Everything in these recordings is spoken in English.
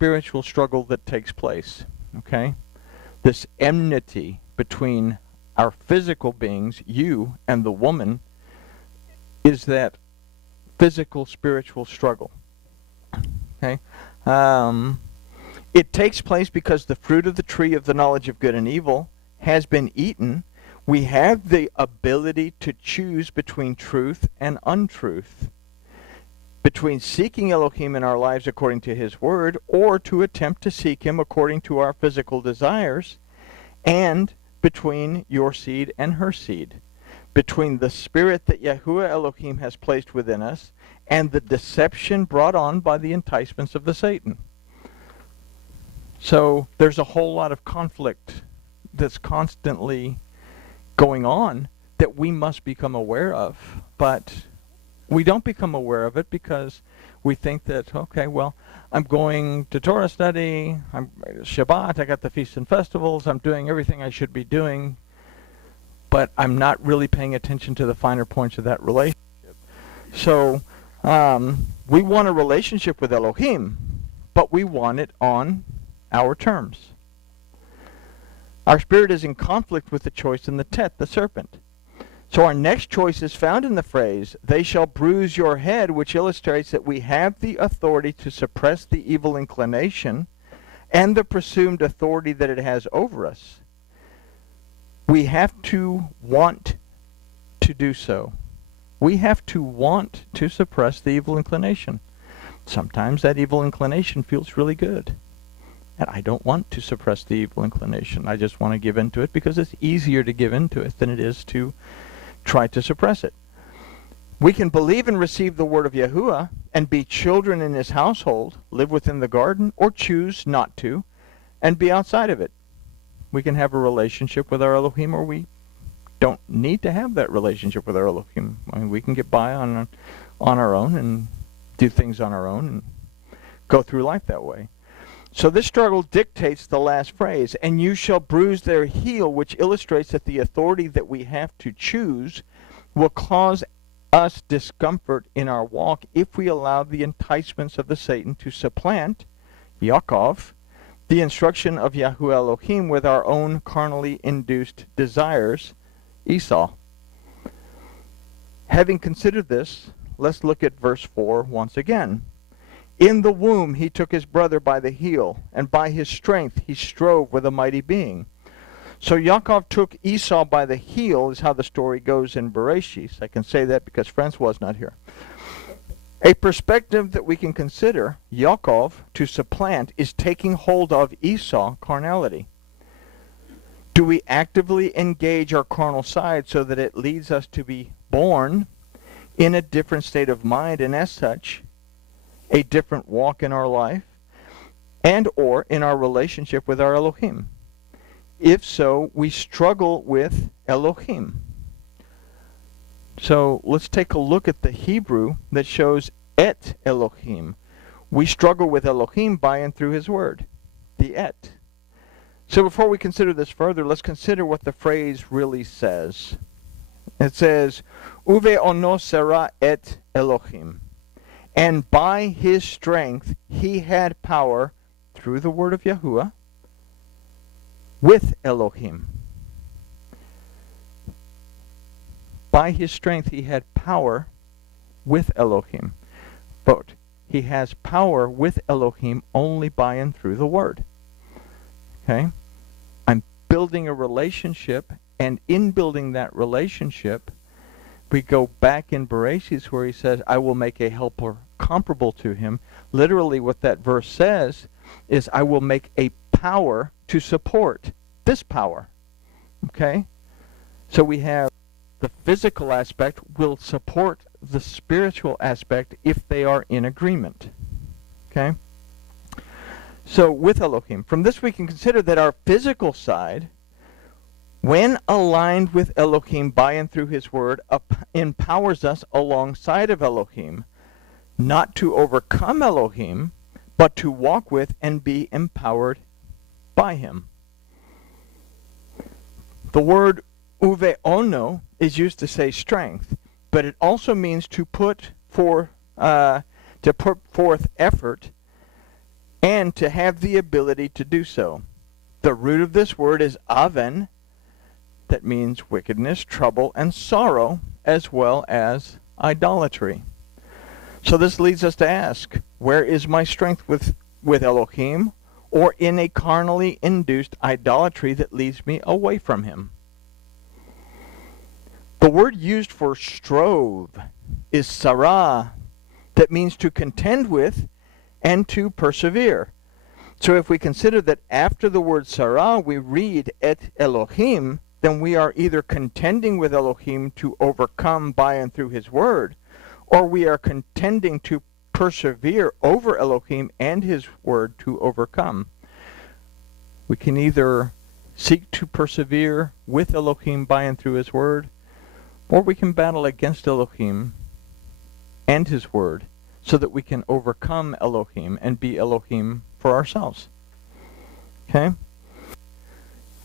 spiritual struggle that takes place, okay? This enmity between our physical beings, you and the woman, is that physical spiritual struggle, okay? It takes place because the fruit of the tree of the knowledge of good and evil has been eaten. We have the ability to choose between truth and untruth, between seeking Elohim in our lives according to his word, or to attempt to seek him according to our physical desires, and between your seed and her seed, between the spirit that Yahuwah Elohim has placed within us and the deception brought on by the enticements of the Satan. So there's a whole lot of conflict that's constantly going on that we must become aware of, but we don't become aware of it because we think that, okay, well, I'm going to Torah study, I'm Shabbat, I got the feasts and festivals, I'm doing everything I should be doing, but I'm not really paying attention to the finer points of that relationship. So we want a relationship with Elohim, but we want it on our terms. Our spirit is in conflict with the choice in the tet, the serpent. So our next choice is found in the phrase, they shall bruise your head, which illustrates that we have the authority to suppress the evil inclination and the presumed authority that it has over us. We have to want to do so. We have to want to suppress the evil inclination. Sometimes that evil inclination feels really good. And I don't want to suppress the evil inclination. I just want to give in to it because it's easier to give in to it than it is to try to suppress it. We can believe and receive the word of Yahuwah and be children in his household, live within the garden, or choose not to, and be outside of it. We can have a relationship with our Elohim, or we don't need to have that relationship with our Elohim. I mean, we can get by on our own and do things on our own and go through life that way. So this struggle dictates the last phrase, and you shall bruise their heel, which illustrates that the authority that we have to choose will cause us discomfort in our walk if we allow the enticements of the Satan to supplant, Yaakov, the instruction of Yahuwah Elohim with our own carnally induced desires, Esau. Having considered this, let's look at verse 4 once again. In the womb he took his brother by the heel, and by his strength he strove with a mighty being. So Yaakov took Esau by the heel, is how the story goes in Bereshit. I can say that because Francois not here. A perspective that we can consider, Yaakov, to supplant, is taking hold of Esau, carnality. Do we actively engage our carnal side so that it leads us to be born in a different state of mind, and as such, a different walk in our life, and or in our relationship with our Elohim? If so, we struggle with Elohim. So let's take a look at the Hebrew that shows et Elohim. We struggle with Elohim by and through his word, the et. So before we consider this further, let's consider what the phrase really says. It says, Uve ono sera et Elohim. And by his strength he had power through the word of Yahuwah with Elohim. By his strength he had power with Elohim. But he has power with Elohim only by and through the word. Okay? I'm building a relationship, and in building that relationship, we go back in Bereshit where he says, I will make a helper comparable to him. Literally what that verse says is, I will make a power to support this power. Okay? So we have the physical aspect will support the spiritual aspect if they are in agreement. Okay? So with Elohim, from this we can consider that our physical side, when aligned with Elohim by and through his word, empowers us alongside of Elohim, not to overcome Elohim, but to walk with and be empowered by him. The word uve ono is used to say strength, but it also means to put forth effort and to have the ability to do so. The root of this word is aven, that means wickedness, trouble, and sorrow, as well as idolatry. So this leads us to ask, where is my strength with Elohim, or in a carnally induced idolatry that leads me away from him? The word used for strove is sarah, that means to contend with and to persevere. So if we consider that after the word sarah we read et Elohim, then we are either contending with Elohim to overcome by and through his word, or we are contending to persevere over Elohim and his word to overcome. We can either seek to persevere with Elohim by and through his word, or we can battle against Elohim and his word so that we can overcome Elohim and be Elohim for ourselves. Okay?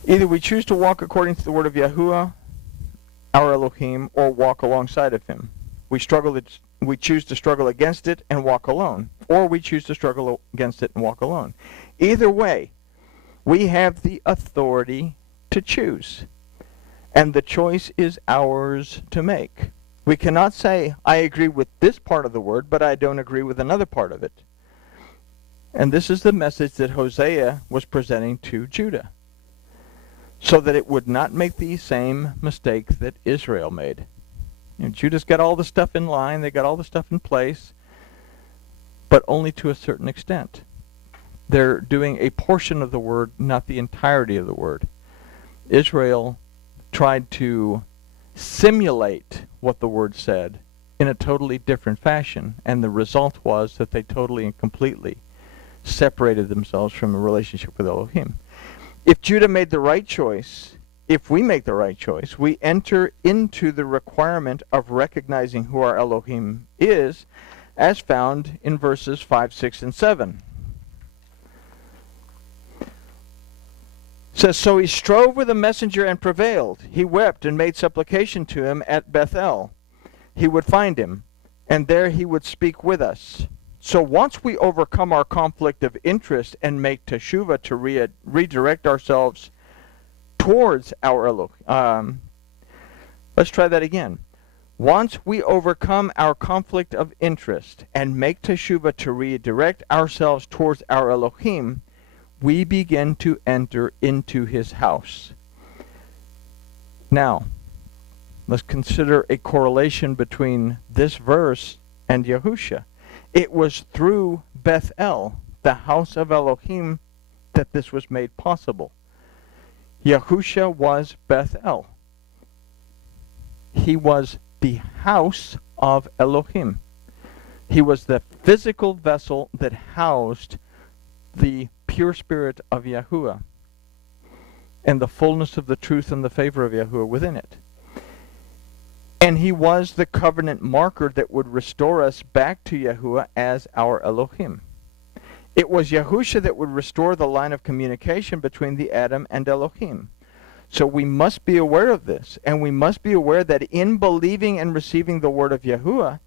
Either we choose to walk according to the word of Yahuwah, our Elohim, or walk alongside of him. We choose to struggle against it and walk alone, or we choose to struggle against it and walk alone. Either way, we have the authority to choose, and the choice is ours to make. We cannot say, I agree with this part of the word, but I don't agree with another part of it. And this is the message that Hoshea was presenting to Judah, so that it would not make the same mistake that Israel made. Judah's got all the stuff in line, they got all the stuff in place, but only to a certain extent. They're doing a portion of the word, not the entirety of the word. Israel tried to simulate what the word said in a totally different fashion, and the result was that they totally and completely separated themselves from a relationship with Elohim. If Judah made the right choice, if we make the right choice, we enter into the requirement of recognizing who our Elohim is, as found in verses 5, 6, and 7. It says, So he strove with a messenger and prevailed. He wept and made supplication to him at Bethel. He would find him, and there he would speak with us. So once we overcome our conflict of interest and make teshuvah to redirect ourselves towards our Elohim. Let's try that again. Once we overcome our conflict of interest and make teshuvah to redirect ourselves towards our Elohim, we begin to enter into his house. Now, let's consider a correlation between this verse and Yahushua. It was through Bethel, the house of Elohim, that this was made possible. Yahushua was Bethel. He was the house of Elohim. He was the physical vessel that housed the pure spirit of Yahuwah and the fullness of the truth and the favor of Yahuwah within it. And he was the covenant marker that would restore us back to Yahuwah as our Elohim. It was Yahushua that would restore the line of communication between the Adam and Elohim. So we must be aware of this, and we must be aware that in believing and receiving the word of Yahuwah,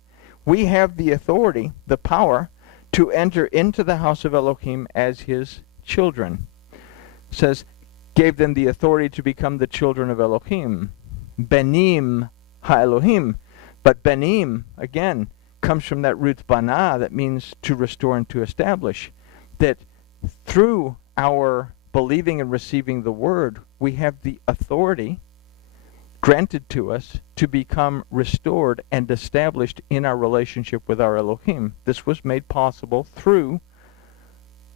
we have the authority, the power, to enter into the house of Elohim as his children. It says, gave them the authority to become the children of Elohim. Benim HaElohim. But Benim, again, comes from that root bana, that means to restore and to establish. That through our believing and receiving the word, we have the authority granted to us to become restored and established in our relationship with our Elohim. This was made possible through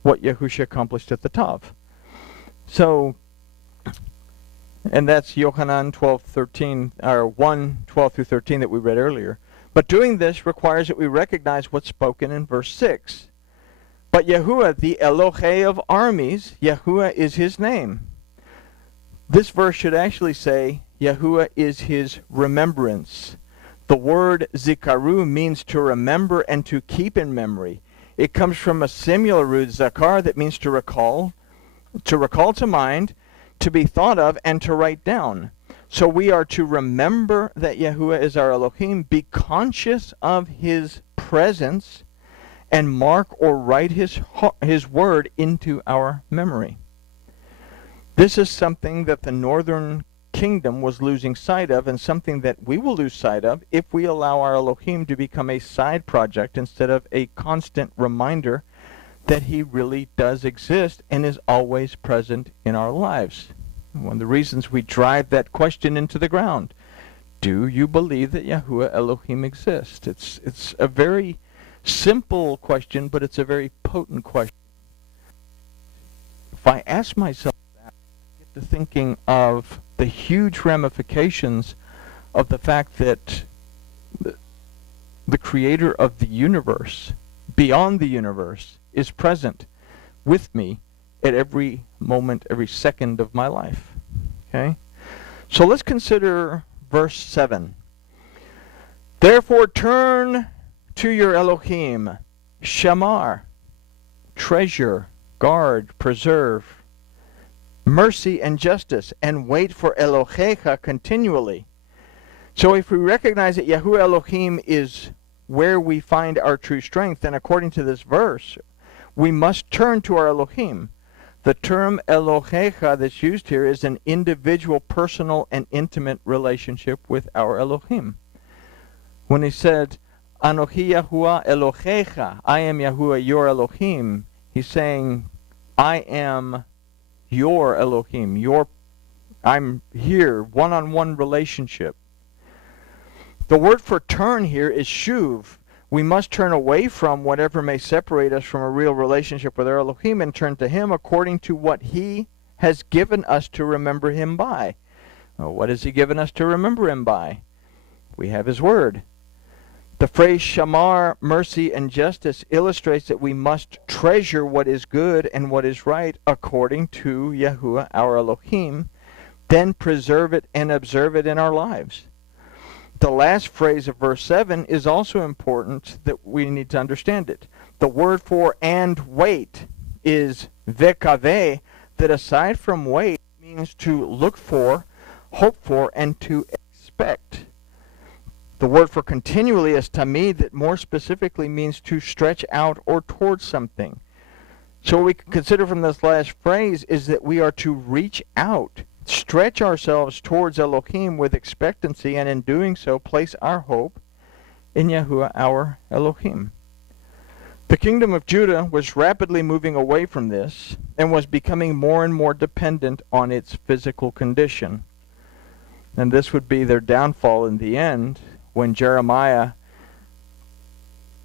what Yahushua accomplished at the Tav. So, and that's Yohanan 12:13, or 1:12-13 that we read earlier. But doing this requires that we recognize what's spoken in verse 6. But Yahuwah, the Elohe of armies, Yahuwah is his name. This verse should actually say, Yahuwah is his remembrance. The word zikaru means to remember and to keep in memory. It comes from a similar root, zakar, that means to recall to mind, to be thought of, and to write down. So we are to remember that Yahuwah is our Elohim, be conscious of his presence, and mark or write his word into our memory. This is something that the northern kingdom was losing sight of, and something that we will lose sight of if we allow our Elohim to become a side project instead of a constant reminder that he really does exist and is always present in our lives. One of the reasons we drive that question into the ground. Do you believe that Yahuwah Elohim exists? It's a very simple question, but it's a very potent question. If I ask myself that, I get to thinking of the huge ramifications of the fact that the creator of the universe, beyond the universe, is present with me at every moment, every second of my life. Okay? So let's consider verse 7. Therefore turn to your Elohim, shamar, treasure, guard, preserve, mercy and justice, and wait for Elohecha continually. So if we recognize that Yahuwah Elohim is where we find our true strength, then according to this verse, we must turn to our Elohim. The term Elohecha that's used here is an individual, personal, and intimate relationship with our Elohim. When he said, Anochi Yahuwah Elohecha, I am Yahuwah your Elohim, he's saying, I am your Elohim, I'm here, one-on-one relationship. The word for turn here is shuv. We must turn away from whatever may separate us from a real relationship with our Elohim and turn to him according to what he has given us to remember him by. Well, what has he given us to remember him by? We have his word. The phrase shamar, mercy and justice, illustrates that we must treasure what is good and what is right according to Yahuwah our Elohim, then preserve it and observe it in our lives. The last phrase of verse 7 is also important that we need to understand it. The word for and wait is vekaveh, that aside from wait means to look for, hope for, and to expect. The word for continually is tamid, that more specifically means to stretch out or towards something. So what we can consider from this last phrase is that we are to reach out, stretch ourselves towards Elohim with expectancy, and in doing so place our hope in Yahuwah our Elohim. The kingdom of Judah was rapidly moving away from this and was becoming more and more dependent on its physical condition. And this would be their downfall in the end, when Jeremiah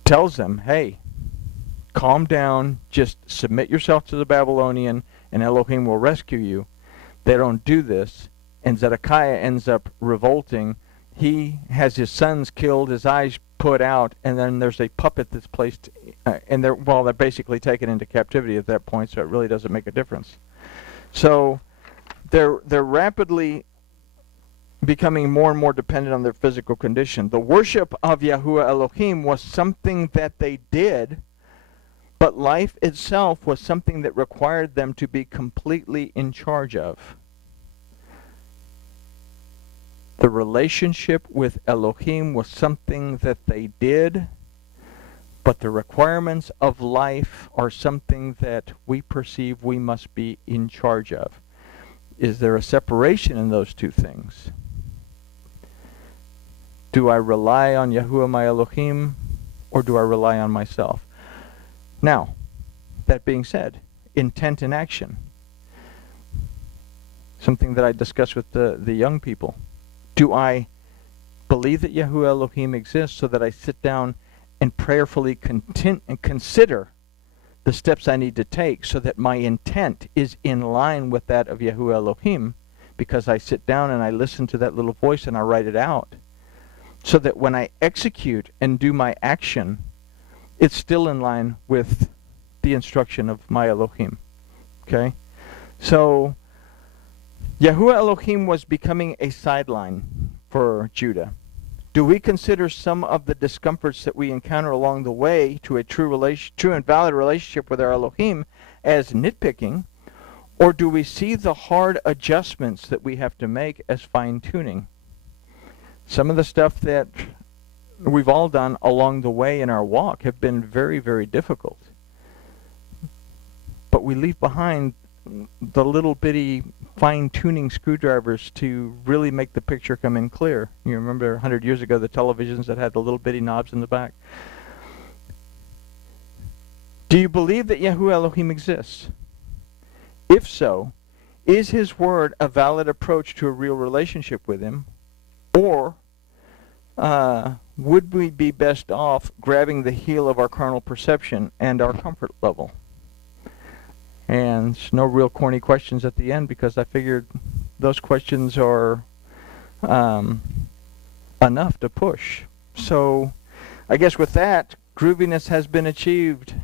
tells them, hey, calm down, just submit yourself to the Babylonian and Elohim will rescue you. They don't do this, and Zedekiah ends up revolting. He has his sons killed, his eyes put out, and then there's a puppet that's placed, and they're basically taken into captivity at that point, so it really doesn't make a difference. So they're rapidly becoming more and more dependent on their physical condition. The worship of Yahuwah Elohim was something that they did, but life itself was something that required them to be completely in charge of. The relationship with Elohim was something that they did, but the requirements of life are something that we perceive we must be in charge of. Is there a separation in those two things? Do I rely on Yahuwah my Elohim, or do I rely on myself? Now, that being said, intent and action. Something that I discuss with the young people. Do I believe that Yahuwah Elohim exists so that I sit down and prayerfully consider the steps I need to take so that my intent is in line with that of Yahuwah Elohim, because I sit down and I listen to that little voice and I write it out, so that when I execute and do my action, it's still in line with the instruction of my Elohim. Okay? So Yahuwah Elohim was becoming a sideline for Judah. Do we consider some of the discomforts that we encounter along the way to a true and valid relationship with our Elohim as nitpicking, or do we see the hard adjustments that we have to make as fine-tuning? Some of the stuff that we've all done along the way in our walk have been very, very difficult. But we leave behind the little bitty fine-tuning screwdrivers to really make the picture come in clear. You remember 100 years ago the televisions that had the little bitty knobs in the back? Do you believe that Seh HaElohim exists? If so, is his word a valid approach to a real relationship with him? Or would we be best off grabbing the heel of our carnal perception and our comfort level? And no real corny questions at the end, because I figured those questions are enough to push. So I guess with that, grooviness has been achieved.